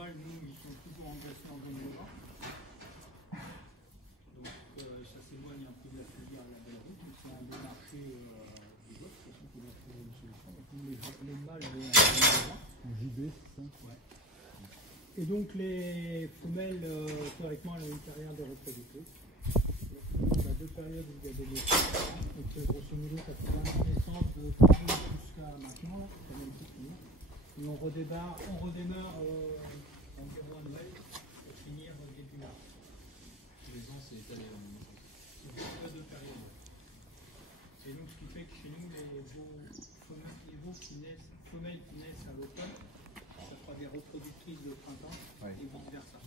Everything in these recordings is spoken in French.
mâles, nous, ils sont toujours engraissés en jaune bovin. Donc ça s'éloigne un peu de la filière de la belle route, mais c'est un bon marché des autres, de toute façon, pour trouver une solution. Donc les mâles vont en jaune bovin. En JB, c'est ça? Ouais. Et donc les femelles, théoriquement, elles ont une carrière de reproductrice. Il y a deux périodes où il y a des naissances. Donc grosso modo, 80 naissances de Paris jusqu'à maintenant, là, c'est quand même tout fini. Et on redémarre environ à Noël pour finir début mars. Tous les ans, c'est étalé. C'est deux périodes. Et donc ce qui fait que chez nous, les veaux femelles qui naissent à l'automne, ça fera des reproductrices de printemps et vice versa.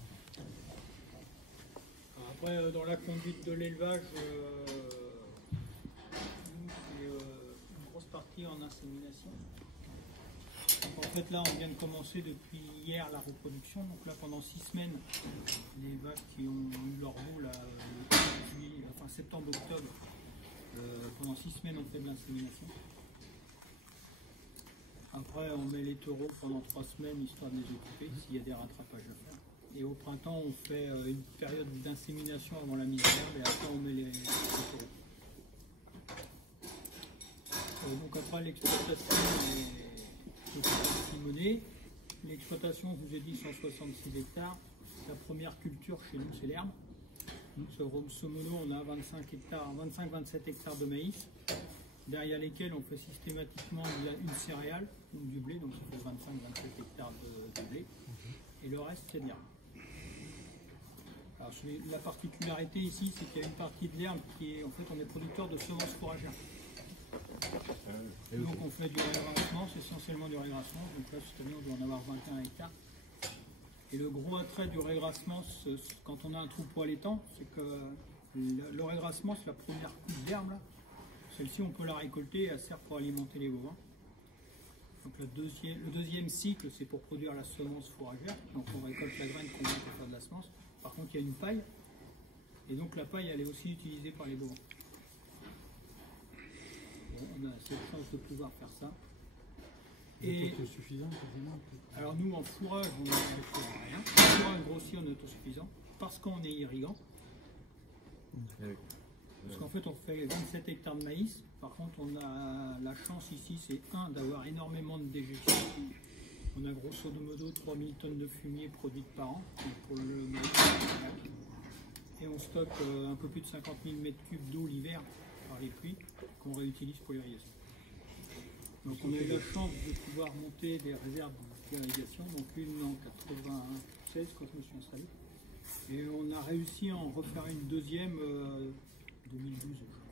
Après, dans la conduite de l'élevage, nous, c'est une grosse partie en insémination. Donc, en fait, là, on vient de commencer depuis hier la reproduction. Donc là, pendant 6 semaines, les vaches qui ont eu leur veau, le septembre-octobre, pendant 6 semaines, on fait de l'insémination. Après, on met les taureaux pendant 3 semaines, histoire de les occuper, s'il y a des rattrapages à faire. Et au printemps, on fait une période d'insémination avant la mise en herbe et après on met les taureaux. Donc après l'exploitation est simonée. L'exploitation, je vous ai dit, 166 hectares. La première culture chez nous, c'est l'herbe. Grosso modo, on a 25-27 hectares de maïs, derrière lesquels on fait systématiquement une céréale, du blé, donc ça fait 25-27 hectares de blé. Et le reste, c'est de l'herbe. Alors, la particularité ici, c'est qu'il y a une partie de l'herbe qui est, en fait, on est producteur de semences fourragères. Donc on fait du régrassement, c'est essentiellement du régrassement. Donc là, cette année, on doit en avoir 21 hectares. Et le gros attrait du régrassement, quand on a un troupeau allaitant, c'est que le régrassement, c'est la première couche d'herbe. Celle-ci, on peut la récolter et elle sert pour alimenter les bovins. Donc le deuxième cycle, c'est pour produire la semence fourragère. Donc on récolte la graine qu'on va pour faire de la semence. Par contre, il y a une paille. Et donc la paille, elle est aussi utilisée par les bovins. Bon, on a cette chance de pouvoir faire ça. Et autosuffisant, quasiment. Alors nous, en fourrage, on n'a rien. En fourrage grossi, on est autosuffisant parce qu'on est irriguant. Parce qu'en fait, on fait 27 hectares de maïs. Par contre, on a la chance ici, c'est d'avoir énormément de déjections. On a grosso modo 3000 tonnes de fumier produites par an pour le maïs. Et on stocke un peu plus de 50 000 m3 d'eau l'hiver par les pluies qu'on réutilise pour l'irrigation. Donc on a eu la chance de pouvoir monter des réserves d'irrigation, donc une en 96 quand je me suis installé. Et on a réussi à en refaire une deuxième 2012, je crois.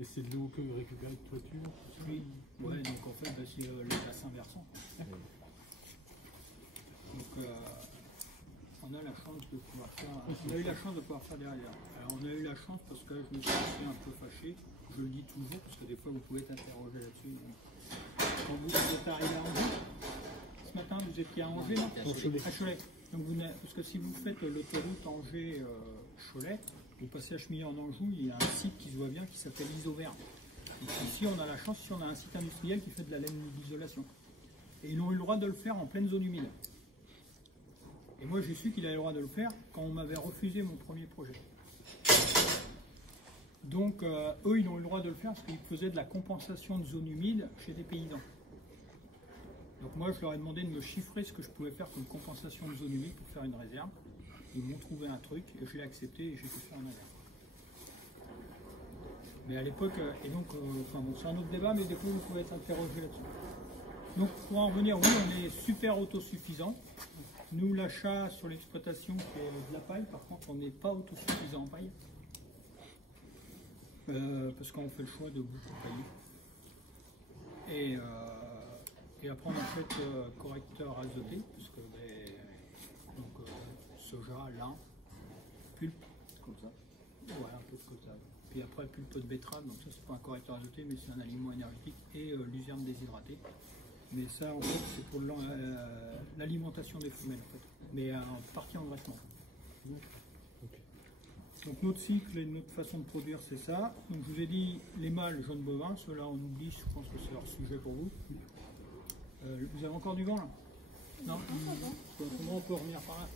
Et c'est de l'eau que vous récupérez de toiture? Oui, ouais, donc en fait, c'est les bassins versants. Donc on a la chance de pouvoir faire. On a eu la chance de pouvoir faire des réserves. Alors on a eu la chance parce que je me suis un peu fâché. Je le dis toujours parce que des fois vous pouvez être interrogé là-dessus. Quand vous êtes arrivé à Angers, ce matin vous étiez à Angers, non? À Cholet. Donc parce que si vous faites l'autoroute Angers-Cholet, vous passez à Chemillé en Anjou, il y a un site qui se voit bien qui s'appelle Isovert. Ici on a la chance, ici on a un site industriel qui fait de la laine d'isolation. Et ils ont eu le droit de le faire en pleine zone humide. Et moi j'ai su qu'il avait le droit de le faire quand on m'avait refusé mon premier projet. Donc eux, ils ont eu le droit de le faire parce qu'ils faisaient de la compensation de zone humide chez des paysans. Donc moi, je leur ai demandé de me chiffrer ce que je pouvais faire comme compensation de zone humide pour faire une réserve. Ils m'ont trouvé un truc et je l'ai accepté et j'ai pu faire une réserve. Mais à l'époque, et donc, enfin bon, c'est un autre débat, mais des fois, vous pouvez être interrogé là-dessus. Donc pour en revenir, oui, on est super autosuffisant. Nous, l'achat sur l'exploitation, c'est de la paille. Par contre, on n'est pas autosuffisant en paille. Parce qu'on fait le choix de beaucoup pailler. Et après on achète correcteur azoté, parce que soja, lin, pulpe, comme ça. Ouais, un peu de colza. Puis après pulpe de betterave, donc ça c'est pas un correcteur azoté, mais c'est un aliment énergétique, et luzerne déshydratée. Mais ça en fait c'est pour l'alimentation des femelles en fait, mais en partie en graissement. Donc notre cycle et notre façon de produire, c'est ça. Donc je vous ai dit, les mâles jaunes bovins, ceux-là on oublie, je pense que c'est leur sujet pour vous. Vous avez encore du vent là? Non, comment on peut revenir par là?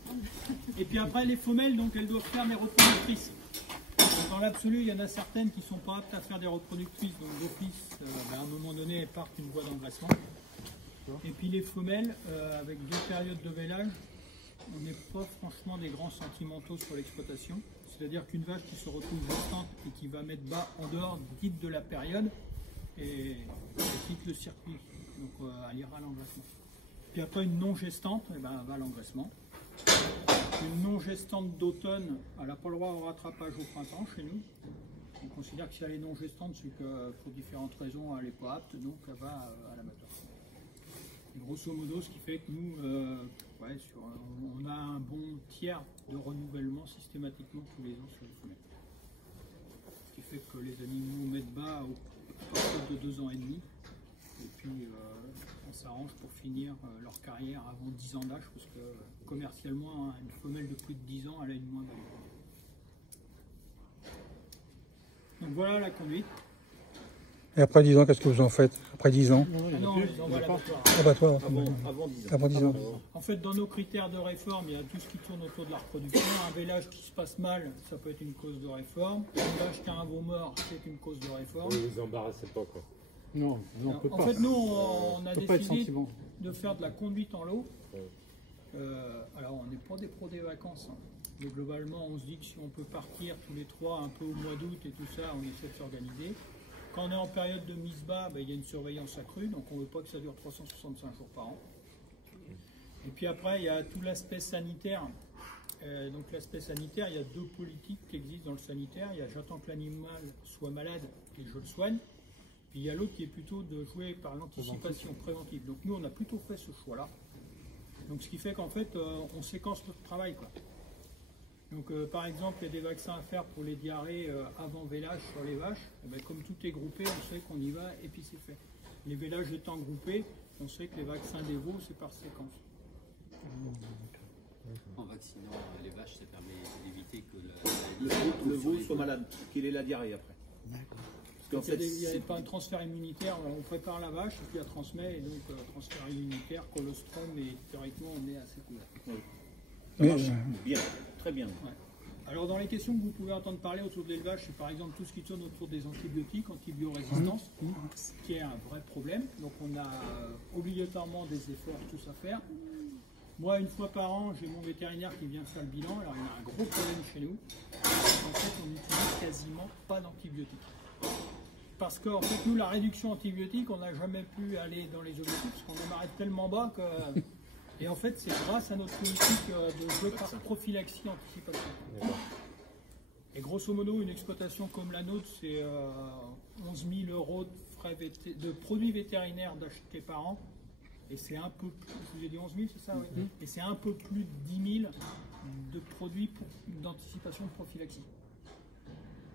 Et puis après, les femelles, donc elles doivent faire des reproductrices. Dans l'absolu, il y en a certaines qui ne sont pas aptes à faire des reproductrices, donc d'office, à un moment donné, elles partent une voie d'engraissement. Et puis les femelles, avec 2 périodes de vélage, on n'est pas franchement des grands sentimentaux sur l'exploitation. C'est-à-dire qu'une vache qui se retrouve gestante et qui va mettre bas en dehors quitte de la période et quitte le circuit. Donc elle ira à l'engraissement. Puis après une non gestante, eh ben, elle va à l'engraissement. Une non gestante d'automne, elle n'a pas le droit au rattrapage au printemps chez nous. On considère que si elle est non gestante, c'est que pour différentes raisons elle n'est pas apte, donc elle va à l'amateur. Grosso modo, ce qui fait que nous, on a un bon tiers de renouvellement systématiquement tous les ans sur les femelles. Ce qui fait que les animaux mettent bas à partir de 2 ans et demi. Et puis on s'arrange pour finir leur carrière avant 10 ans d'âge, parce que commercialement, hein, une femelle de plus de 10 ans, elle a une moins value. Donc voilà la conduite. Et après 10 ans, qu'est-ce que vous en faites? Après 10 ans? Non, ils envoient à l'abattoir. Abattoir. Avant 10 ans. Avant 10 ans. En fait, dans nos critères de réforme, il y a tout ce qui tourne autour de la reproduction. Un vélage qui se passe mal, ça peut être une cause de réforme. Une vache qui a un veau mort, c'est une cause de réforme. Vous vous embarrassez pas, quoi. Non, on peut pas. En fait, nous, on a peut pas être décidé sentiment. de faire de la conduite en lot. Alors, on n'est pas des pros des vacances, hein. Mais globalement, on se dit que si on peut partir tous les 3 un peu au mois d'août et tout ça, on essaie de s'organiser. Quand on est en période de mise bas, il y a une surveillance accrue, donc on ne veut pas que ça dure 365 jours par an. Et puis après, il y a tout l'aspect sanitaire. Donc l'aspect sanitaire, il y a 2 politiques qui existent dans le sanitaire. Il y a j'attends que l'animal soit malade et je le soigne. Puis il y a l'autre qui est plutôt de jouer par l'anticipation préventive. Donc nous, on a plutôt fait ce choix-là. Donc ce qui fait qu'en fait, on séquence notre travail, quoi. Donc par exemple, il y a des vaccins à faire pour les diarrhées avant vélage sur les vaches. Et bien, comme tout est groupé, on sait qu'on y va et puis c'est fait. Les vélages étant groupés, on sait que les vaccins des veaux, c'est par séquence. En vaccinant les vaches, ça permet d'éviter que Le veau soit malade, qu'il ait la diarrhée après. Parce qu'en fait, il n'y avait pas un transfert immunitaire, on prépare la vache et puis elle transmet, et donc transfert immunitaire, colostrum, et théoriquement on est assez couvert. Oui. Mais, Bien, très bien. Ouais. Alors dans les questions que vous pouvez entendre parler autour de l'élevage, c'est par exemple tout ce qui tourne autour des antibiotiques, antibiorésistance, ce qui est un vrai problème. Donc on a obligatoirement des efforts tous à faire. Moi, une fois par an, j'ai mon vétérinaire qui vient faire le bilan. Alors il y a un gros problème chez nous. En fait, on n'utilise quasiment pas d'antibiotiques. Parce qu'en fait, nous, la réduction antibiotique, on n'a jamais pu aller dans les objectifs parce qu'on démarrait tellement bas que... Et en fait, c'est grâce à notre politique de jeu par prophylaxie anticipation. Et grosso modo, une exploitation comme la nôtre, c'est 11 000 € de produits vétérinaires d'acheter par an. Et c'est un peu plus, je vous ai dit 11 000, c'est ça, oui. Et c'est un peu plus de 10 000 de produits d'anticipation de prophylaxie.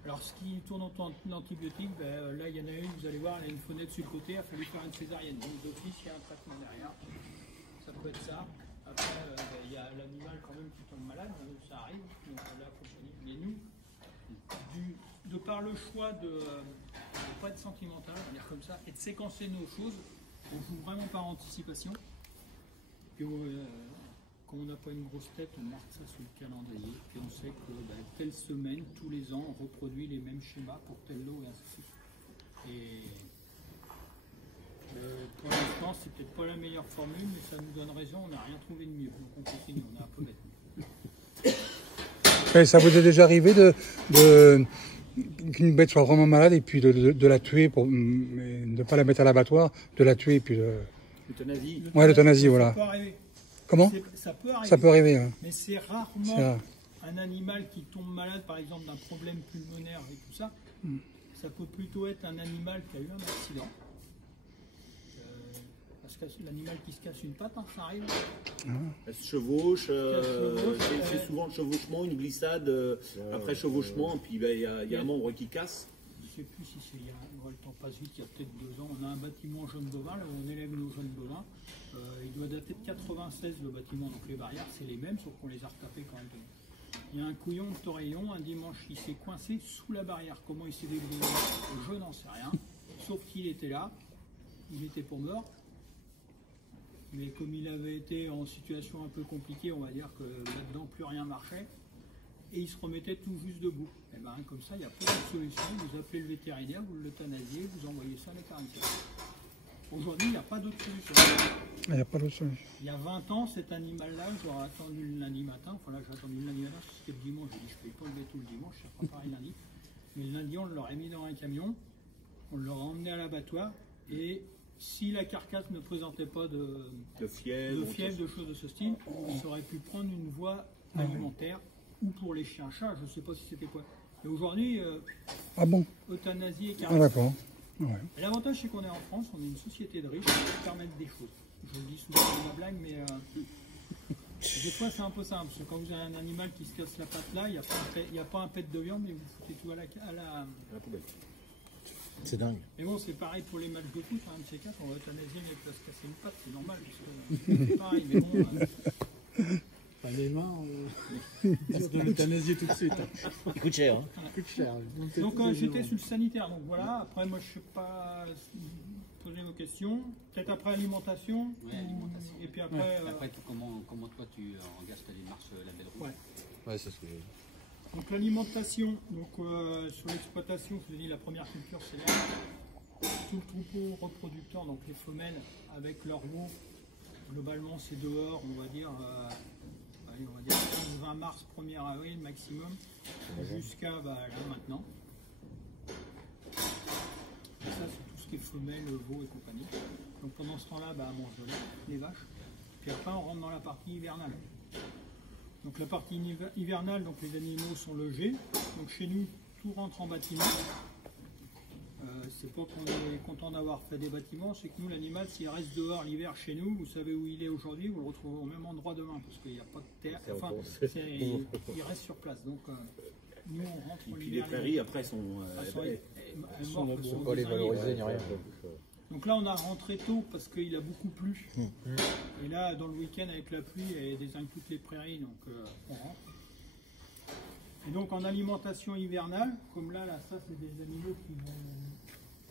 Alors, ce qui tourne autour de l'antibiotique, là, il y en a une, vous allez voir, elle a une fenêtre sur le côté, il a fallu faire une césarienne. Donc, d'office, il y a un traitement derrière. Ça peut être ça. Après, il y a l'animal quand même qui tombe malade, ça arrive. Donc là, il faut se dire. Mais nous, de par le choix de ne pas être sentimental, on va dire comme ça, et de séquencer nos choses, on joue vraiment par anticipation. Et quand on n'a pas une grosse tête, on marque ça sur le calendrier. Et on sait que telle semaine, tous les ans, on reproduit les mêmes schémas pour tel lot et ainsi de suite. Et pour l'instant, c'est peut-être pas la meilleure formule, mais ça nous donne raison, on n'a rien trouvé de mieux. Donc on continue, on est un peu bête. Et ça vous est déjà arrivé qu'une bête soit vraiment malade et puis de la tuer, pour ne pas la mettre à l'abattoir, de la tuer et puis de... L'euthanasie. Ouais, l'euthanasie, voilà. Ça peut arriver. Comment? Ça peut arriver. Ça peut arriver, hein. Mais c'est rarement un animal qui tombe malade, par exemple, d'un problème pulmonaire et tout ça. Ça peut plutôt être un animal qui a eu un accident. Parce que l'animal qui se casse une patte, hein, ça arrive. Elle se chevauche, c'est souvent le chevauchement, une glissade après chevauchement, puis il y a un membre qui casse. Je ne sais plus si c'est, le temps passe vite, il y a peut-être 2 ans, on a un bâtiment jeunes bovins, là où on élève nos jeunes bovins. Il doit dater de 96 le bâtiment, donc les barrières c'est les mêmes, sauf qu'on les a retapées quand même. Il y a un couillon de Toreillon, un dimanche, il s'est coincé sous la barrière. Comment il s'est débrouillé? Je n'en sais rien, sauf qu'il était là, il était pour mort. mais comme il avait été en situation un peu compliquée, on va dire que là-dedans plus rien marchait, et il se remettait tout juste debout. Et ben comme ça, il n'y a pas de solution, vous appelez le vétérinaire, vous l'euthanasiez, vous envoyez ça à la caractère. Aujourd'hui, il n'y a pas d'autre solution. Il n'y a pas de solution. Il y a 20 ans, cet animal-là, j'aurais attendu le lundi matin, enfin là j'ai attendu le lundi matin, c'était le dimanche, j'ai dit je ne peux pas lever tout le dimanche, ça fera pareil lundi. Mais le lundi, on l'aurait mis dans un camion, on l'aurait emmené à l'abattoir, et si la carcasse ne présentait pas de fièvre, de choses de ce style, on aurait pu prendre une voie alimentaire, ou pour les chiens-chats, je ne sais pas si c'était quoi. Et aujourd'hui, Ah bon? euthanasie et Ah carcasse. d'accord. Ouais. Et l'avantage, c'est qu'on est en France, on est une société de riches qui permettent des choses. Je le dis souvent dans ma blague, mais des fois c'est un peu simple. Parce que quand vous avez un animal qui se casse la patte là, il n'y a pas un pet de viande, mais vous foutez tout à la poubelle. C'est dingue. Mais bon, c'est pareil pour les matchs de foot, un de ces quatre, on va euthanasier mais va se casser une patte, c'est normal. Parce que c'est pareil, mais bon. Pas les mains, dire de l'euthanasier tout de suite. Il coûte cher. Hein. Ça coûte cher. Donc j'étais sur le sanitaire, donc voilà. Après, moi je ne sais pas poser vos questions. Peut-être après alimentation. Ouais, alimentation. Et puis après. Et après, comment toi tu engages ta démarche Label Rouge? Ouais. Ouais, c'est ce que j'ai. Donc l'alimentation, donc sur l'exploitation, je vous ai dit la première culture c'est l'herbe. Tout le troupeau reproducteur, donc les femelles avec leur veau, globalement c'est dehors, on va dire 15-20 mars, 1er avril maximum, jusqu'à là maintenant. Et ça c'est tout ce qui est femelle, veau et compagnie. Donc pendant ce temps-là, elles mangent de l'herbe, les vaches. Puis après on rentre dans la partie hivernale. Donc la partie hivernale, donc les animaux sont logés. Donc chez nous, tout rentre en bâtiment. C'est pas qu'on est content d'avoir fait des bâtiments, c'est que nous, l'animal, s'il reste dehors l'hiver chez nous, vous savez où il est aujourd'hui, vous le retrouvez au même endroit demain, parce qu'il n'y a pas de terre. Enfin, il reste sur place. Donc nous, on rentre Et puis l'hiver. les prairies, après, sont Faut pas les valoriser ni rien. Donc là, on a rentré tôt parce qu'il a beaucoup plu. Et là, dans le week-end, avec la pluie, elle désigne toutes les prairies, donc on rentre. Et donc en alimentation hivernale, comme là ça c'est des animaux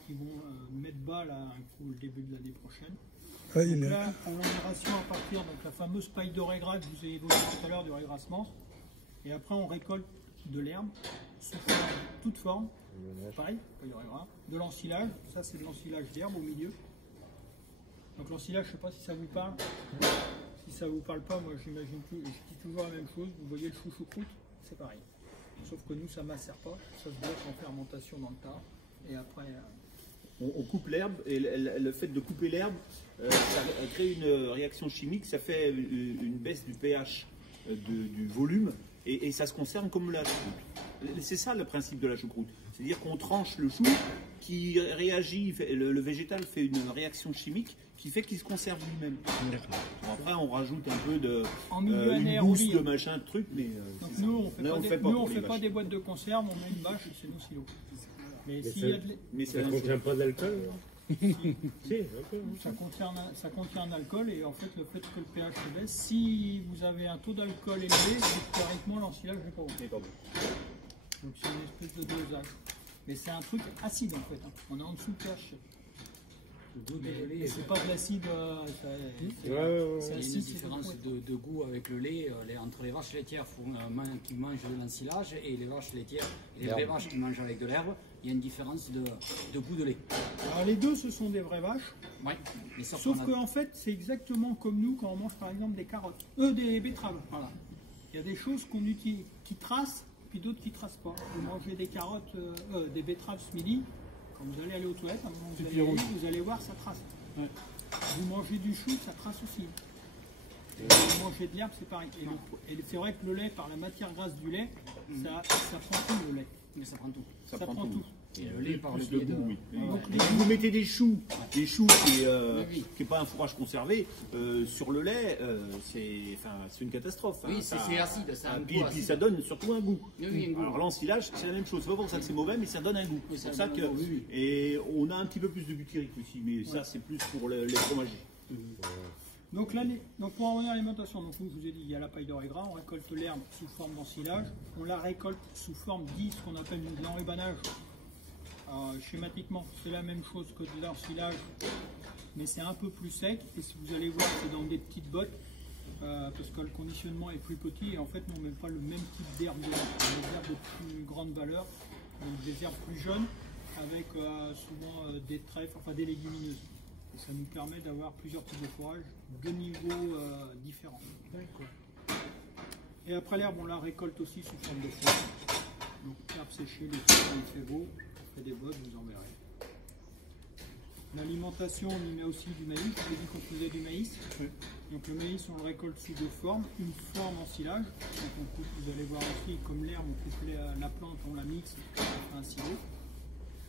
qui vont mettre bas là, un coup, le début de l'année prochaine. Donc là, on a une ration à partir, donc la fameuse paille de régras que vous avez évoqué tout à l'heure du régrassement. Et après, on récolte de l'herbe sous toute forme. Pareil, paille de régras. De l'ensilage, ça c'est de l'ensilage d'herbe au milieu. Donc l'ensilage, je ne sais pas si ça vous parle. Si ça ne vous parle pas, moi j'imagine plus. Je dis toujours la même chose. Vous voyez le chouchou-croûte, c'est pareil. Sauf que nous, ça ne macère pas. Ça se bloque en fermentation dans le tas. Et après. On coupe l'herbe et le fait de couper l'herbe, ça crée une réaction chimique, ça fait une baisse du pH du volume et ça se conserve comme la choucroute. C'est ça le principe de la choucroute. C'est-à-dire qu'on tranche le chou qui réagit, le végétal fait une réaction chimique qui fait qu'il se conserve lui-même. Bon, après on rajoute un peu de une gousse de machin, de truc, mais donc nous on fait pas des boîtes de conserve, on met une bâche et c'est nos silos. Mais ça ne contient pas d'alcool. Ça contient un alcool et en fait le fait que le pH se baisse, si vous avez un taux d'alcool élevé, théoriquement l'ensilage n'est pas bon. Donc c'est une espèce de dosage. Mais c'est un truc acide en fait, on est en dessous de pH. Mais c'est pas de l'acide, il y a une différence de goût avec le lait. Entre les vaches laitières qui mangent de l'ensilage et les vaches laitières, les vraies vaches qui mangent avec de l'herbe, il y a une différence de goût de lait. Alors les deux, ce sont des vraies vaches. Ouais, sauf qu'en fait, c'est exactement comme nous quand on mange par exemple des carottes, des betteraves. Voilà. Il y a des choses qu'on utilise, qui tracent, puis d'autres qui tracent pas. Vous mangez des carottes, des betteraves ce midi. Quand vous allez aller aux toilettes, à un moment vous allez voir, ça trace. Ouais. Vous mangez du chou, ça trace aussi. Et vous mangez de l'herbe, c'est pareil. Et c'est vrai que le lait, par la matière grasse du lait, ça prend tout le lait. Mais ça prend tout. Ça prend tout. Et le lait par le biais de... Oui. Si vous mettez des choux qui n'est pas un fourrage conservé, sur le lait, c'est une catastrophe. Oui, c'est acide. Et puis ça donne surtout un goût. Oui, alors l'ensilage, c'est la même chose. C'est pas pour ça que c'est mauvais, mais ça donne un goût. C'est pour ça que et on a un petit peu plus de butyrique aussi, mais ça c'est plus pour les fromagers. Donc pour en revenir à l'alimentation, je vous ai dit, il y a la paille de régras, on récolte l'herbe sous forme d'ensilage, on la récolte sous forme ce qu'on appelle de l'enrubanage. Schématiquement, c'est la même chose que de l'ensilage, mais c'est un peu plus sec. Et si vous allez voir, c'est dans des petites bottes, parce que le conditionnement est plus petit. Et en fait, nous, on ne met pas le même type d'herbe dedans. On met des herbes de plus grande valeur, donc des herbes plus jeunes, avec souvent des trèfles, enfin des légumineuses. Et ça nous permet d'avoir plusieurs types de fourrage de niveaux différents. Et après l'herbe, on la récolte aussi sous forme de fourrage. Donc herbe séchée, les soirs, il fait beau, on fait des bottes, vous en verrez. L'alimentation, on y met aussi du maïs. Je vous ai dit qu'on faisait du maïs. Oui. Donc le maïs, on le récolte sous deux formes. Une forme en silage. Donc on coupe, vous allez voir aussi, comme l'herbe, on coupe la plante, on la mixe, on fait un silo.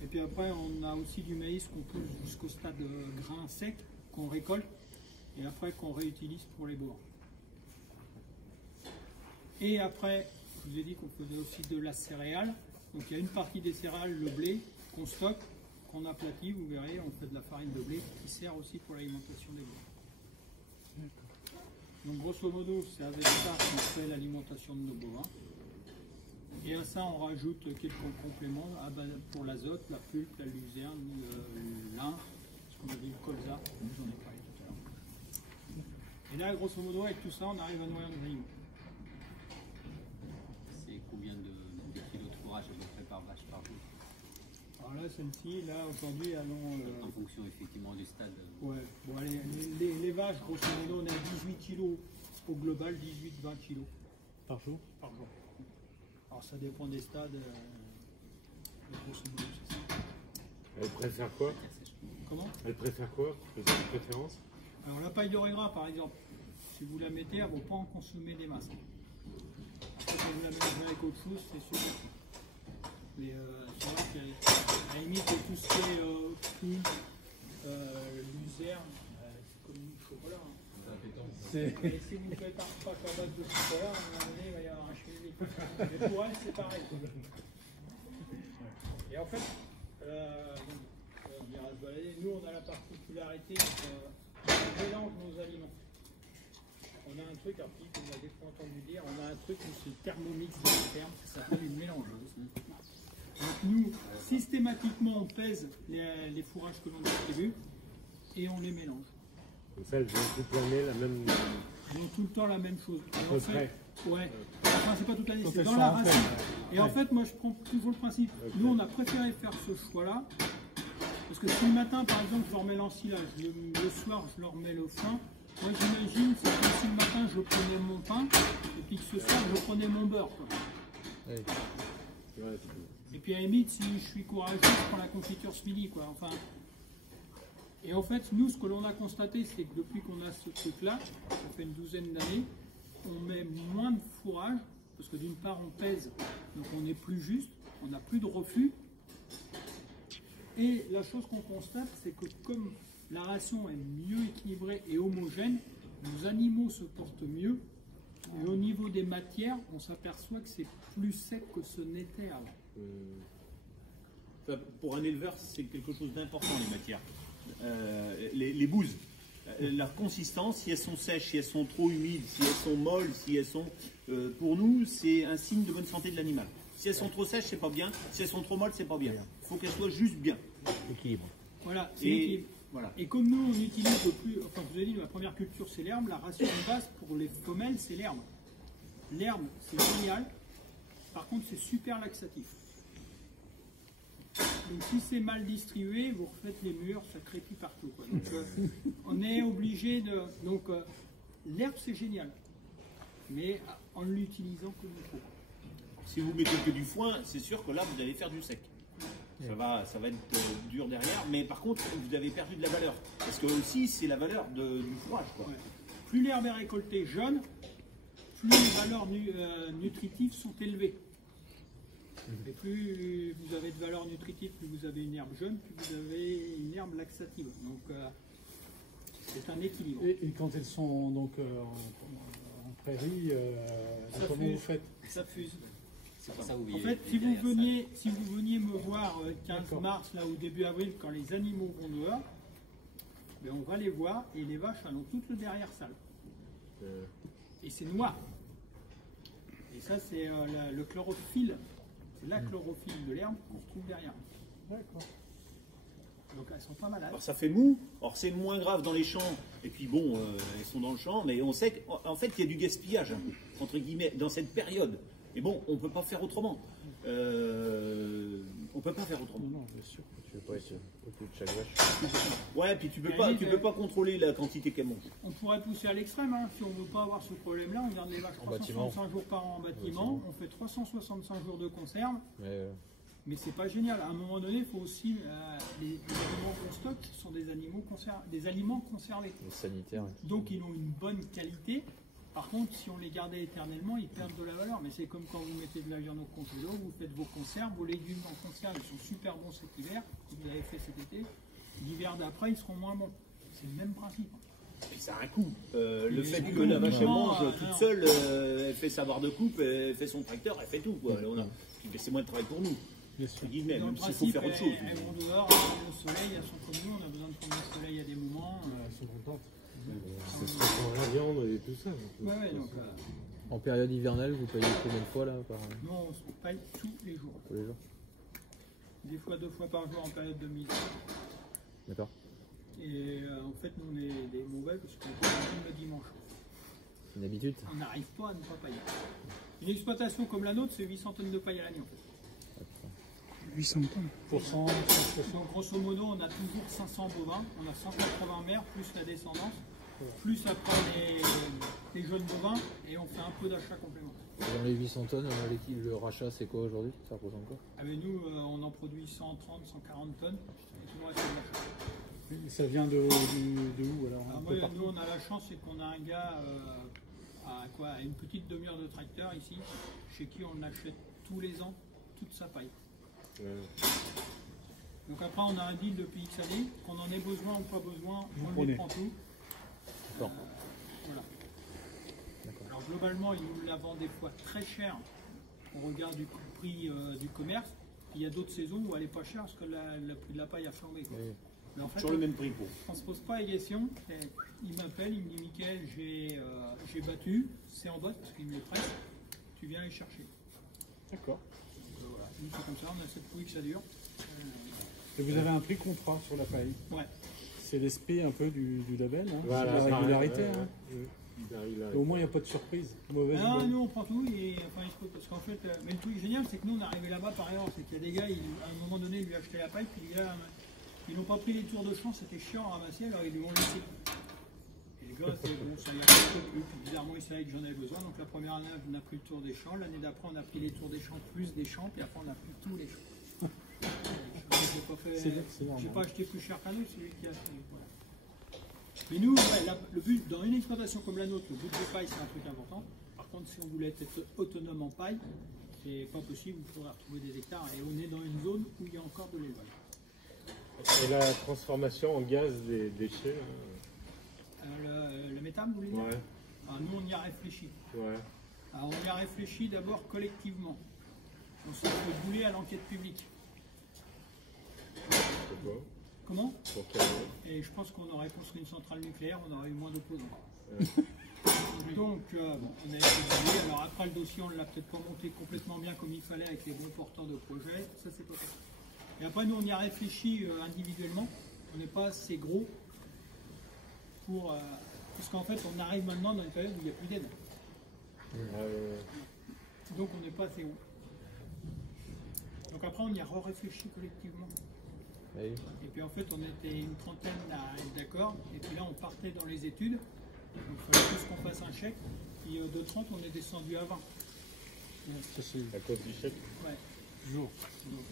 Et puis après, on a aussi du maïs qu'on pousse jusqu'au stade grain sec, qu'on récolte, et après qu'on réutilise pour les bourgs. Et après, je vous ai dit qu'on faisait aussi de la céréale. Donc il y a une partie des céréales, le blé, qu'on stocke, qu'on aplatit, vous verrez, on fait de la farine de blé qui sert aussi pour l'alimentation des bovins. Donc grosso modo, c'est avec ça qu'on fait l'alimentation de nos bovins. Et à ça, on rajoute quelques compléments pour l'azote, la pulpe, la luzerne, le lin, ce qu'on a dit, le colza, j'en ai parlé tout à l'heure. Et là, grosso modo, avec tout ça, on arrive à nourrir nos animaux. C'est combien de kilos de fourrage à peu près par vache par jour? Alors là, celle-ci, là, aujourd'hui, allons... En fonction effectivement du stade. Ouais, bon, allez, les vaches, grosso modo, on est à 18 kilos au global, 18-20 kilos. Par jour? Par jour. Alors ça dépend des stades, grosso modo, c'est ça. Elle préfère quoi? Comment? Elle préfère quoi? Vous avez une préférence? Alors la paille d'Oregra, par exemple, si vous la mettez, elle ne va pas en consommer des masses. Après, quand vous la mélangez avec autre chose, c'est super. Mais c'est vrai qu'à la limite, tout ce qui est pulpe, luzerne, c'est comme du chocolat. Hein. Et si vous ne faites un repas à base de chocolat, à un moment donné, il va y avoir un chevalier. Mais pour elle, c'est pareil. Et en fait, on ira se balader. Nous, on a la particularité qu'on mélange nos aliments. On a un truc, alors Philippe, vous l'avez pas entendu dire, on a un truc où c'est Thermomix dans le terme, ça s'appelle une mélangeuse. Donc nous, systématiquement, on pèse les fourrages que l'on distribue et on les mélange. Comme ça, elles ont toute l'année la même. Ils ont tout le temps la même chose. À peu près. Ouais. Enfin, c'est pas toute l'année, c'est dans la racine. Et en fait, moi, je prends toujours le principe. Nous, on a préféré faire ce choix-là. Parce que si le matin, par exemple, je leur mets l'ensilage, le soir, je leur mets le foin, moi, j'imagine, c'est comme si le matin, je prenais mon pain, et puis que ce soir, je prenais mon beurre. Quoi. Ouais. Et puis, à la limite, si je suis courageux, je prends la confiture ce midi, quoi. Enfin... Et en fait, nous, ce que l'on a constaté, c'est que depuis qu'on a ce truc-là, ça fait une douzaine d'années, on met moins de fourrage, parce que d'une part, on pèse, donc on est plus juste, on n'a plus de refus. Et la chose qu'on constate, c'est que comme la ration est mieux équilibrée et homogène, nos animaux se portent mieux, et au niveau des matières, on s'aperçoit que c'est plus sec que ce n'était avant. Pour un éleveur, c'est quelque chose d'important, les matières. Les bouses, la consistance, si elles sont sèches, si elles sont trop humides, si elles sont molles, si elles sont... pour nous, c'est un signe de bonne santé de l'animal. Si elles sont trop sèches, c'est pas bien. Si elles sont trop molles, c'est pas bien. Il faut qu'elles soient juste bien. Équilibre. Voilà, c'est l'équilibre. Voilà. Et comme nous, on utilise le plus... Enfin, je vous ai dit, la première culture, c'est l'herbe. La ration de base pour les femelles, c'est l'herbe. L'herbe, c'est génial. Par contre, c'est super laxatif. Donc si c'est mal distribué, vous refaites les murs, ça crépit partout. Quoi. Donc on est obligé de... Donc l'herbe c'est génial, mais en l'utilisant comme il faut. Si vous mettez que du foin, c'est sûr que là vous allez faire du sec. Ça va être dur derrière, mais par contre vous avez perdu de la valeur. Parce que aussi c'est la valeur du fourrage. Quoi. Ouais. Plus l'herbe est récoltée jeune, plus les valeurs nutritives sont élevées. Et plus vous avez de valeur nutritive, plus vous avez une herbe jeune, plus vous avez une herbe laxative. Donc c'est un équilibre. Et quand elles sont donc en prairie, comment vous faites? Ça fuse. C'est pour ça que vous en fait, si vous veniez me voir 15 mars là, ou début avril, quand les animaux vont dehors, ben, on va les voir et les vaches elles ont tout le derrière sale. Et c'est noir. Et ça c'est le chlorophylle. C'est la chlorophylle de l'herbe qu'on se trouve derrière. D'accord. Donc elles sont pas malades. Alors ça fait mou, alors c'est moins grave dans les champs, et puis bon, elles sont dans le champ, mais on sait qu'en fait il y a du gaspillage, un peu, entre guillemets, dans cette période. Et bon, on ne peut pas faire autrement. On peut pas faire autrement. Non, bien sûr. Tu veux pas être au plus de chaque vache. Ouais, puis tu peux pas contrôler la quantité qu'elle mange. On pourrait pousser à l'extrême, hein. Si on ne veut pas avoir ce problème-là, on garde les vaches 365 jours par an en bâtiment, on fait 365 jours de conserve. Mais c'est pas génial. À un moment donné, il faut aussi les aliments qu'on stocke sont des aliments conservés. Les sanitaires. Donc ils ont une bonne qualité. Par contre, si on les gardait éternellement, ils perdent de la valeur. Mais c'est comme quand vous mettez de la viande au congélo, vous faites vos conserves, vos légumes en conserve, ils sont super bons cet hiver, si vous avez fait cet été. L'hiver d'après, ils seront moins bons. C'est le même principe. Et ça a un coût. Le fait que la vache elle mange toute seule, elle fait sa barre de coupe, elle fait son tracteur, elle fait tout. C'est moins de travail pour nous. Guillemets, même s'il faut faire autre chose. Elles vont dehors, au soleil, elles sont comme nous, on a besoin de prendre le soleil à des moments. Elles sont contentes. Ça se ressent la viande et tout ça. Ouais, donc, En période hivernale, vous payez combien de fois là par... nous, on se paye tous les jours. Tous les jours. Des fois 2 fois par jour en période de mise. D'accord. Et en fait, nous, on est des mauvais parce qu'on paye le dimanche. Une habitude. On n'arrive pas à ne pas pailler. Une exploitation comme la nôtre, c'est 800 tonnes de paille à l'année. 800 tonnes. Pour 100, Donc grosso modo, on a toujours 500 bovins, on a 180 mères, plus la descendance, plus après les jeunes bovins, et on fait un peu d'achat complémentaire. Dans les 800 tonnes, le rachat c'est quoi aujourd'hui? Ça représente quoi? Ah mais nous, on en produit 130, 140 tonnes, et tout le reste c'est de l'achat. ça vient de où alors? Alors moi, nous, on a la chance, c'est qu'on a un gars à une petite demi-heure de tracteur ici, chez qui on achète tous les ans toute sa paille. Donc après on a un deal depuis X années, qu'on en ait besoin ou pas besoin, on lui prend tout. Voilà. Alors globalement ils nous la vendent des fois très cher au regard du prix du commerce. Il y a d'autres saisons où elle est pas chère parce que le prix de la paille a flambé. Mais en fait, toujours le même prix pour. On se pose pas les questions. Il m'appelle, il me dit Mickaël, j'ai battu, c'est en botte, parce qu'il me les presse, tu viens les chercher. D'accord. Voilà. Nous c'est comme ça, on a cette pouille que ça dure. Et vous avez un prix contrat sur la paille. Ouais. C'est l'esprit un peu du label, hein. Voilà, c'est la régularité. Au moins il n'y a pas de surprise. Mauvaise Ah, nous on prend tout, et, enfin, parce qu'en fait, mais le truc génial c'est que nous on est arrivé là-bas par erreur, c'est qu'il y a des gars, à un moment donné ils lui achetaient la paille, puis les gars, ils n'ont pas pris les tours de champ, c'était chiant à ramasser, alors ils lui ont laissé. Et les gars, c'est bon, ça y a un peu plus, puis bizarrement ils savaient que j'en avais besoin, donc la première année on a pris le tour des champs, l'année d'après on a pris les tours des champs plus des champs, puis après on a pris tous les champs. J'ai pas acheté plus cher qu'un autre, c'est lui qui a acheté. Voilà. Mais nous, le but, dans une exploitation comme la nôtre, le bout de paille c'est un truc important. Par contre, si on voulait être autonome en paille, c'est pas possible, il faudra retrouver des hectares. Et on est dans une zone où il y a encore de l'élevage. Et la transformation en gaz des déchets Le méthane, vous voulez dire? Ouais. Alors, nous, on y a réfléchi. Ouais. Alors, on y a réfléchi d'abord collectivement. On s'est fait bouler à l'enquête publique. Pourquoi? Comment? Pour quelle raison? Et je pense qu'on aurait construit une centrale nucléaire, on aurait eu moins d'opposants. Donc, on a été bouler. Alors après, le dossier, on ne l'a peut-être pas monté complètement bien comme il fallait avec les bons porteurs de projet. Ça, c'est pas ça. Et après, nous, on y a réfléchi individuellement. On n'est pas assez gros pour... parce qu'en fait, on arrive maintenant dans une période où il n'y a plus d'aide. Donc, on n'est pas assez gros. Donc après, on y a réfléchi collectivement. Oui. Et puis en fait, on était une trentaine à être d'accord. Et puis là, on partait dans les études. Donc il fallait plus qu'on fasse un chèque. Puis de 30, on est descendu à 20. À cause du chèque? Ouais. Toujours. Donc,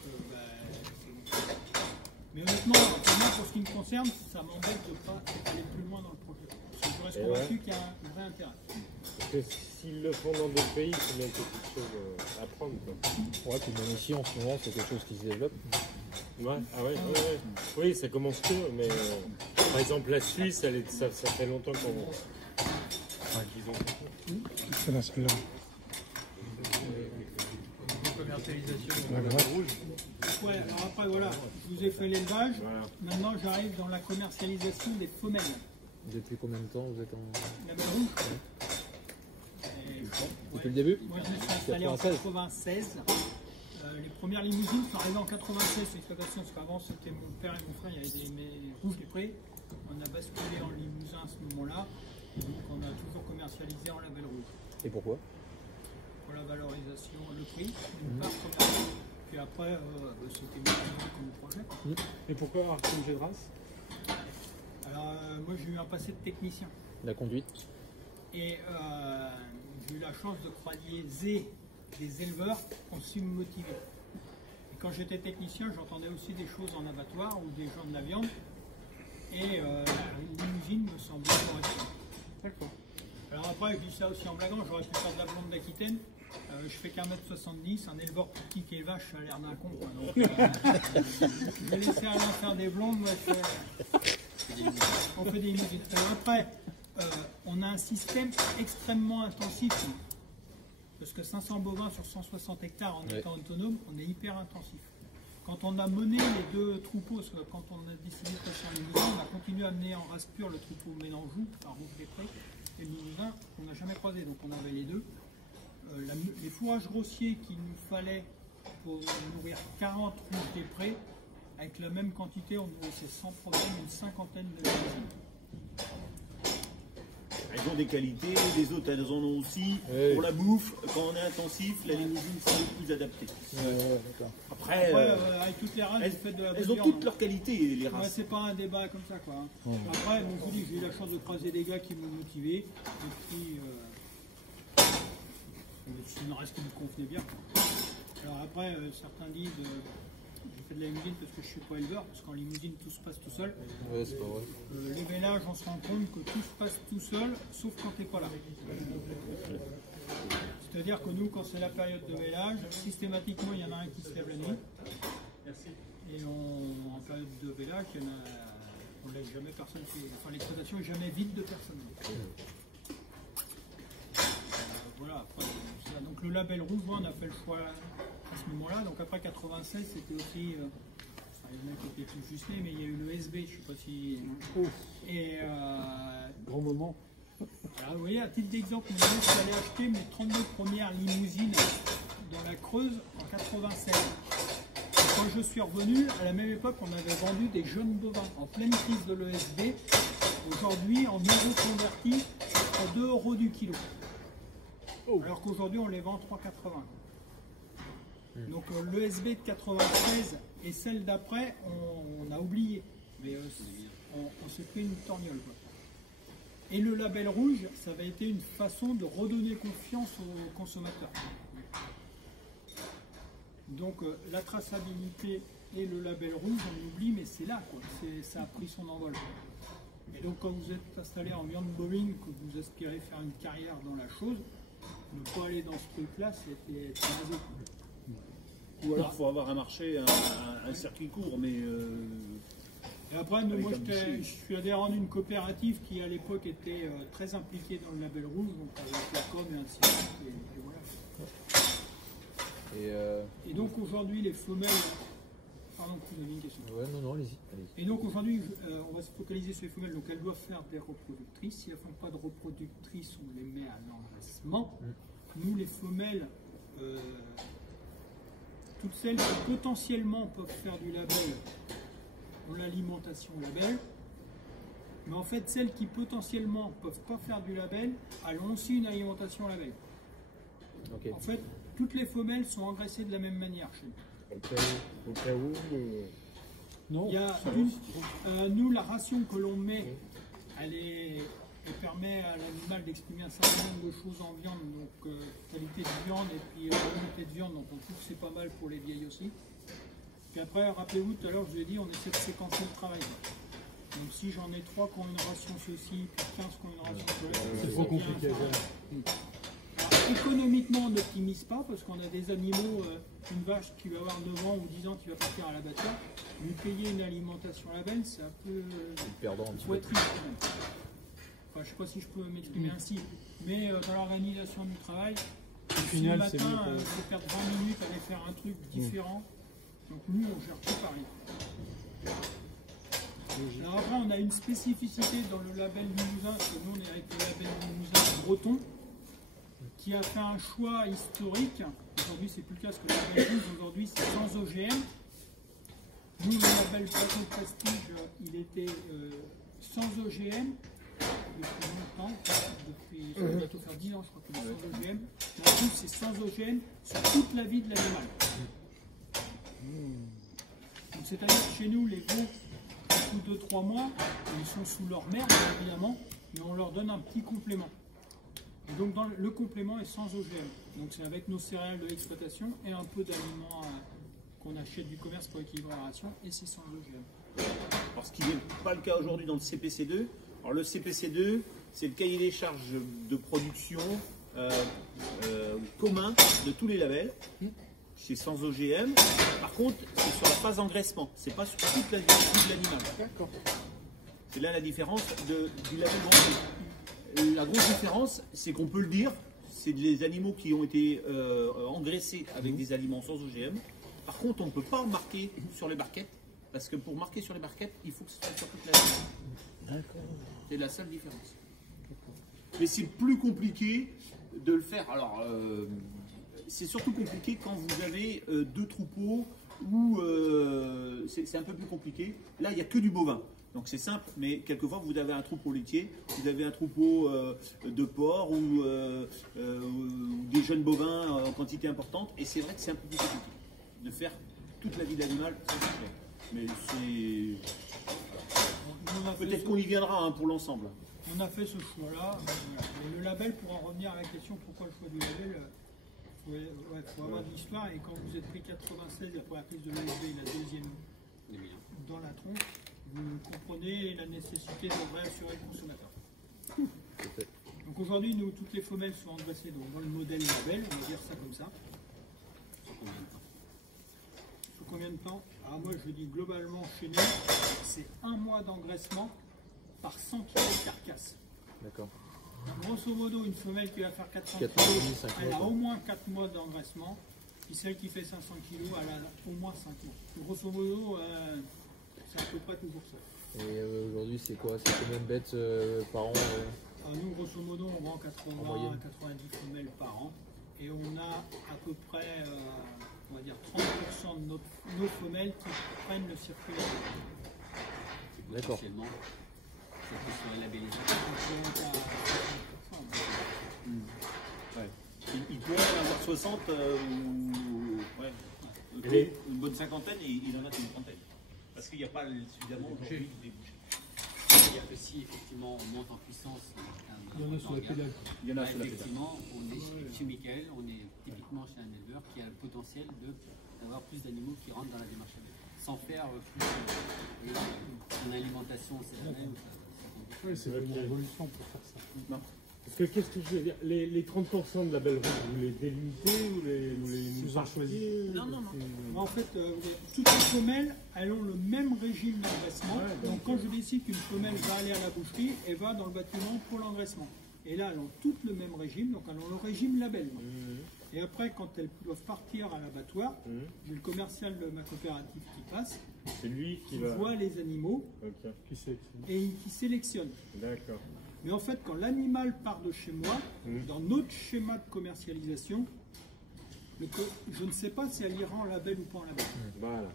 mais honnêtement, pour ce qui me concerne, ça m'embête de ne pas aller plus loin dans le projet. Parce que je reste convaincu qu'il y a un vrai intérêt. Parce que s'ils le font dans d'autres pays, c'est bien quelque chose à prendre. Ouais, puis même ici en ce moment, c'est quelque chose qui se développe. Ouais, ah ouais, ouais. Oui, ça commence tôt, mais par exemple la Suisse, ça fait longtemps qu'ils ont. C'est là, celle-là. Commercialisation. La grappe rouge. Ouais, alors après voilà, je vous ai fait l'élevage. Voilà. Maintenant j'arrive dans la commercialisation des femelles. Depuis combien de temps vous êtes en... La belle rouge. Depuis le début? Moi je me suis installé en 96. Les premières limousines sont arrivées en 96, l'exploitation, parce qu'avant c'était mon père et mon frère, il y avait mes Rouges des Prés. On a basculé en limousin à ce moment-là, donc on a toujours commercialisé en label rouge. Et pourquoi? Pour la valorisation, le prix, une part première. Puis après, c'était mieux comme projet. Et pourquoi Arcom Gédras? Alors, moi j'ai eu un passé de technicien. La conduite? Et j'ai eu la chance de croiser des éleveurs qui ont su me motiver. Et quand j'étais technicien, j'entendais aussi des choses en abattoir ou des gens de la viande. Et une limousine me semblait correcte. D'accord. Alors après, je dis ça aussi en blaguant, j'aurais pu faire de la blonde d'Aquitaine. Je fais qu'un mètre 70, un éleveur plus petit qui est vache, ça a l'air d'un con. Quoi. Donc, je vais laisser Alain faire des blondes, moi on fait des limousines. Alors après, on a un système extrêmement intensif. Parce que 500 bovins sur 160 hectares en étant autonome, on est hyper intensif. Quand on a mené les deux troupeaux, parce que quand on a décidé de passer en limousin, on a continué à mener en race pure le troupeau Mélangeau, par Rouge des Prés, et le limousin, on n'a jamais croisé, donc on avait les deux. Les fourrages grossiers qu'il nous fallait pour nourrir 40 Rouges des Prés, avec la même quantité, on nourrissait sans problème une cinquantaine de limousines. Elles ont des qualités, les autres elles en ont aussi. Oui. Pour la bouffe, quand on est intensif, la limousine c'est le plus adapté. Après, avec toutes les races, elles ont toutes leurs qualités, les races. Ouais, c'est pas un débat comme ça, quoi. Après, bon, je vous dis, j'ai eu la chance de croiser des gars qui m'ont motivé, et puis c'est une race qui me convenait bien. Alors après, certains disent, j'ai fait de la limousine parce que je suis pas éleveur, parce qu'en limousine tout se passe tout seul. Ouais, c'est pas vrai. Les vélages, on se rend compte que tout se passe tout seul, sauf quand t'es pas là. C'est-à-dire que nous, quand c'est la période de vélage, systématiquement, il y en a un qui se lève la nuit. Et en période de vélage, on ne laisse jamais personne. Enfin, l'exploitation n'est jamais vide de personne. Voilà. Après, donc le label rouge, on a fait le choix à ce moment-là. Donc après 96, c'était aussi. Il y en a qui étaient plus juste nés, mais il y a eu le SB, je ne sais pas si. Et. Grand moment. Alors, vous voyez, à titre d'exemple, je suis allé acheter mes 32 premières limousines dans la Creuse en 96. Et quand je suis revenu, à la même époque, on avait vendu des jeunes bovins en pleine crise de l'ESB. Aujourd'hui, en euros convertis, à 2 € du kilo. Alors qu'aujourd'hui, on les vend 3,80. Donc l'ESB de 93 et celle d'après, on a oublié. Mais on s'est pris une torgnole, quoi. Et le label rouge, ça avait été une façon de redonner confiance aux consommateurs. Donc la traçabilité et le label rouge, on oublie, mais c'est là, quoi. Ça a pris son envol. Et donc quand vous êtes installé en viande bovine, que vous aspirez faire une carrière dans la chose, ne pas aller dans ce truc-là, c'était rasé. Ou alors il faut avoir un marché, un circuit court, mais... Et après, moi je suis adhérent d'une coopérative qui à l'époque était très impliquée dans le label rouge, donc avec la com et ainsi de suite, et voilà. Et donc aujourd'hui les femelles... Pardon, vous avez une question. Ouais, non, allez-y. Et donc aujourd'hui, on va se focaliser sur les femelles, donc elles doivent faire des reproductrices. Si elles ne font pas de reproductrices, on les met à l'engraissement. Nous, les femelles, toutes celles qui potentiellement peuvent faire du label, ont l'alimentation label. Mais en fait, celles qui potentiellement ne peuvent pas faire du label, elles ont aussi une alimentation label. Okay. En fait, toutes les femelles sont engraissées de la même manière chez nous. Au cas où, Non. Il y a nous, la ration que l'on met, elle permet à l'animal d'exprimer un certain nombre de choses en viande, donc qualité de viande et puis qualité de viande, donc on trouve que c'est pas mal pour les vieilles aussi. Puis après, rappelez-vous, tout à l'heure, je vous ai dit, on essaie de séquencer le travail. Donc si j'en ai 3 qui ont une ration ceci, puis 15 qui ont une ration cela, C'est trop compliqué. Alors, économiquement, on n'optimise pas parce qu'on a des animaux, une vache qui va avoir 9 ans ou 10 ans qui va partir à l'abattoir, lui payer une alimentation label, c'est un peu perdant un petit peu. être triste quand même. Enfin, je ne sais pas si je peux m'exprimer ainsi, mais dans l'organisation du travail, si le matin, il faut perdre 20 minutes à aller faire un truc différent, donc nous, on gère tout pareil. Alors après, on a une spécificité dans le label limousin, parce que nous, on est avec le label limousin breton, qui a fait un choix historique, aujourd'hui, c'est plus le cas, parce que le label 12, aujourd'hui, c'est sans OGM. Nous, le label Plateau Prestige, il était sans OGM depuis longtemps, depuis, ça va bientôt faire 10 ans, je crois qu'il est sans OGM. La 12, c'est sans OGM sur toute la vie de l'animal. Donc, c'est-à-dire que chez nous, les veaux, au bout de 2-3 mois, ils sont sous leur mère, bien évidemment, mais on leur donne un petit complément. Et donc le complément est sans OGM. Donc c'est avec nos céréales de l'exploitation et un peu d'aliments qu'on achète du commerce pour équilibrer la ration, et c'est sans OGM. Alors, ce qui n'est pas le cas aujourd'hui dans le CPC2. Alors le CPC2, c'est le cahier des charges de production commun de tous les labels. C'est sans OGM. Par contre, c'est sur la phase engraissement. C'est pas sur toute la vie de l'animal. D'accord. C'est là la différence du label branché. La grosse différence, c'est qu'on peut le dire, c'est des animaux qui ont été engraissés avec des aliments sans OGM. Par contre, on ne peut pas marquer sur les barquettes, parce que pour marquer sur les barquettes, il faut que ce soit sur toute la vie. D'accord. C'est la seule différence. Mais c'est plus compliqué de le faire. Alors, c'est surtout compliqué quand vous avez 2 troupeaux où c'est un peu plus compliqué. Là, il n'y a que du bovin. Donc c'est simple, mais quelquefois vous avez un troupeau laitier, vous avez un troupeau de porc ou des jeunes bovins en quantité importante, et c'est vrai que c'est un peu plus compliqué de faire toute la vie de l'animal sans OGM. Mais c'est... Peut-être qu'on y viendra hein, pour l'ensemble. On a fait ce choix-là. Le label, pour en revenir à la question pourquoi le choix du label, il faut avoir de l'histoire, et quand vous êtes pris 96, la première prise de l'ASB et la deuxième dans la tronche, vous comprenez la nécessité de réassurer le consommateur. Donc aujourd'hui, nous, toutes les femelles sont engraissées dans le modèle label, on va dire ça comme ça. Sur combien de temps? Alors moi, je dis globalement chez nous, c'est 1 mois d'engraissement par 100 kg de carcasse. D'accord. Grosso modo, une femelle qui va faire 400 kg, elle a au moins 4 mois d'engraissement. Puis celle qui fait 500 kg, elle a au moins 5 mois. Grosso modo, c'est à peu près toujours ça. Et aujourd'hui, c'est quoi? C'est combien de bêtes par an Nous, grosso modo, on vend 80 à 90 femelles par an. Et on a à peu près, on va dire, 30% de nos femelles qui prennent le circuit. D'accord. C'est plus sur les labellisés. Ouais. Il pourrait en avoir 60 une bonne cinquantaine, et il en a une trentaine. Parce qu'il n'y a pas suffisamment aujourd'hui de débouchés. C'est-à-dire que si effectivement on monte en puissance, il y en a sur la pédale. Il y en a sur la pédale. Effectivement, on est chez Michael, on est typiquement chez un éleveur qui a le potentiel d'avoir plus d'animaux qui rentrent dans la démarche sans faire plus en alimentation, c'est la même. Oui, c'est une révolution pour faire ça. Non. Parce que qu'est-ce que je veux dire, les 30% de la belle rouge, vous les délimitez ou les en choisissez? Non. En fait, toutes les femelles, elles ont le même régime d'engraissement. Donc quand je décide qu'une femelle va aller à la boucherie, elle va dans le bâtiment pour l'engraissement. Et là, elles ont toutes le même régime, donc elles ont le régime label. Et après, quand elles doivent partir à l'abattoir, j'ai le commercial de ma coopérative qui passe. C'est lui qui voit les animaux et qui sélectionne. D'accord. Mais en fait, quand l'animal part de chez moi, dans notre schéma de commercialisation, je ne sais pas si elle ira en label ou pas en label. Voilà.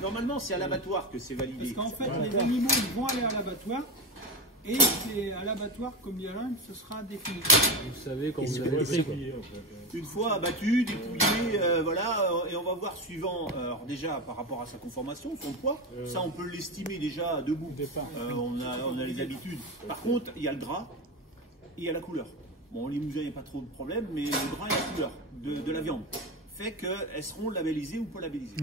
Normalement, c'est à l'abattoir que c'est validé. Parce qu'en fait, les animaux ils vont aller à l'abattoir, et c'est à l'abattoir, comme dit Alain, ce sera défini. Vous savez quand vous avez pris, quoi. Une fois abattu, dépouillé, voilà, et on va voir suivant, alors déjà par rapport à sa conformation, son poids, ça on peut l'estimer déjà debout, on a les habitudes. Par contre, il y a le gras et il y a la couleur. Bon, les mousins, il n'y a pas trop de problème, mais le gras et la couleur de la viande fait qu'elles seront labellisées ou pas labellisées,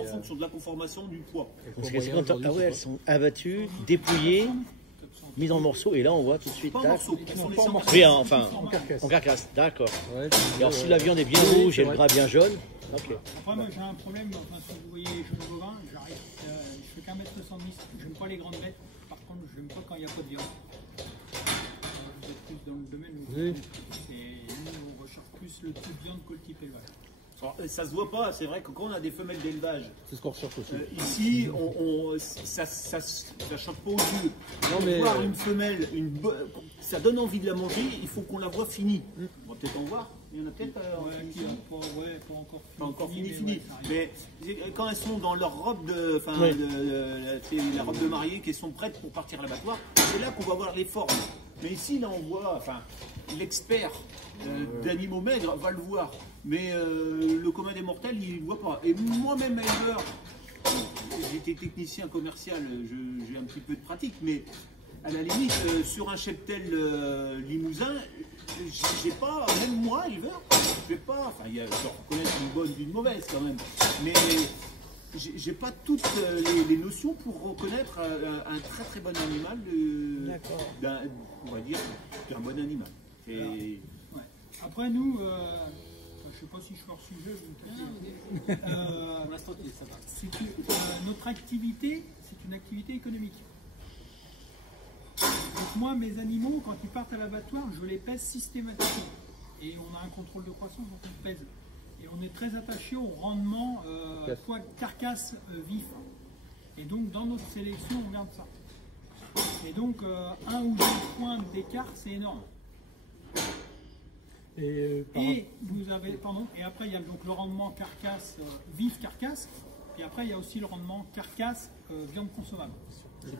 en fonction de la conformation du poids. Parce que c'est quand elles sont abattues, dépouillées, mises en morceaux, et là on voit tout de suite. Pas en morceaux, elles sont laissées en morceaux. Oui, enfin, en carcasse, d'accord. Ouais, et alors si la viande est bien rouge et le gras bien jaune, ok. Après, moi j'ai un problème, enfin, si vous voyez les jeunes bovins, j'arrive, je fais qu'un mètre 70, j'aime pas les grandes bêtes, par contre j'aime pas quand il n'y a pas de viande. Vous êtes plus dans le domaine où nous on recherche plus le type viande que le type élevage. Alors, ça se voit pas, c'est vrai que quand on a des femelles d'élevage, C'est ce qu'on recherche aussi. ici, ça choque pas aux yeux. Non, mais, voir une femelle, ça donne envie de la manger, il faut qu'on la voie finie. On va peut-être en voir. Il y en a peut-être pas encore fini. Mais quand elles sont dans leur robe la robe de mariée, qui sont prêtes pour partir à l'abattoir, c'est là qu'on va voir les formes. Mais ici, là, on voit, l'expert d'animaux maigres va le voir. Mais le commun des mortels, il ne le voit pas. Et moi-même, éleveur, j'étais technicien commercial, j'ai un petit peu de pratique, mais à la limite, sur un cheptel limousin, j'ai pas, même moi, éleveur, je vais pas, je dois reconnaître une bonne d'une mauvaise quand même, mais j'ai pas toutes les notions pour reconnaître un très très bon animal, on va dire, d'un bon animal. Après nous, je sais pas si je suis hors sujet, pour l'instant, ça va. Notre activité, c'est une activité économique. Donc moi, mes animaux, quand ils partent à l'abattoir, je les pèse systématiquement. Et on a un contrôle de croissance, donc on pèse. Et on est très attaché au rendement poids carcasse vif. Et donc dans notre sélection, on regarde ça. Et donc 1 ou 2 points d'écart, c'est énorme. Et après il y a donc le rendement carcasse, vif carcasse, et après il y a aussi le rendement carcasse, viande consommable.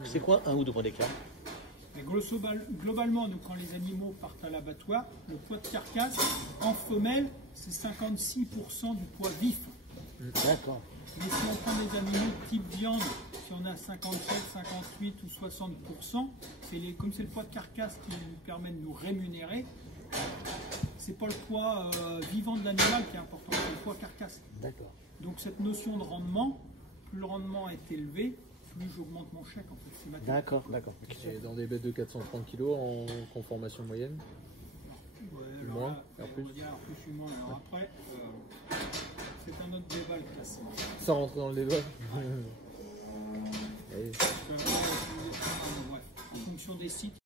C'est quoi 1 ou 2 points d'écart? Mais globalement, donc, quand les animaux partent à l'abattoir, le poids de carcasse en femelle, c'est 56% du poids vif. D'accord. Mais si on prend des animaux type viande, si on a 57, 58 ou 60%, comme c'est le poids de carcasse qui nous permet de nous rémunérer, c'est pas le poids vivant de l'animal qui est important, c'est le poids carcasse. D'accord. Donc cette notion de rendement, plus le rendement est élevé, plus j'augmente mon chèque en fait. D'accord. Et dans des bêtes de 430 kg en conformation moyenne? Moins, on va dire plus ou moins. Alors après, c'est un autre débat le classement. Ça rentre dans le débat. En fonction des sites.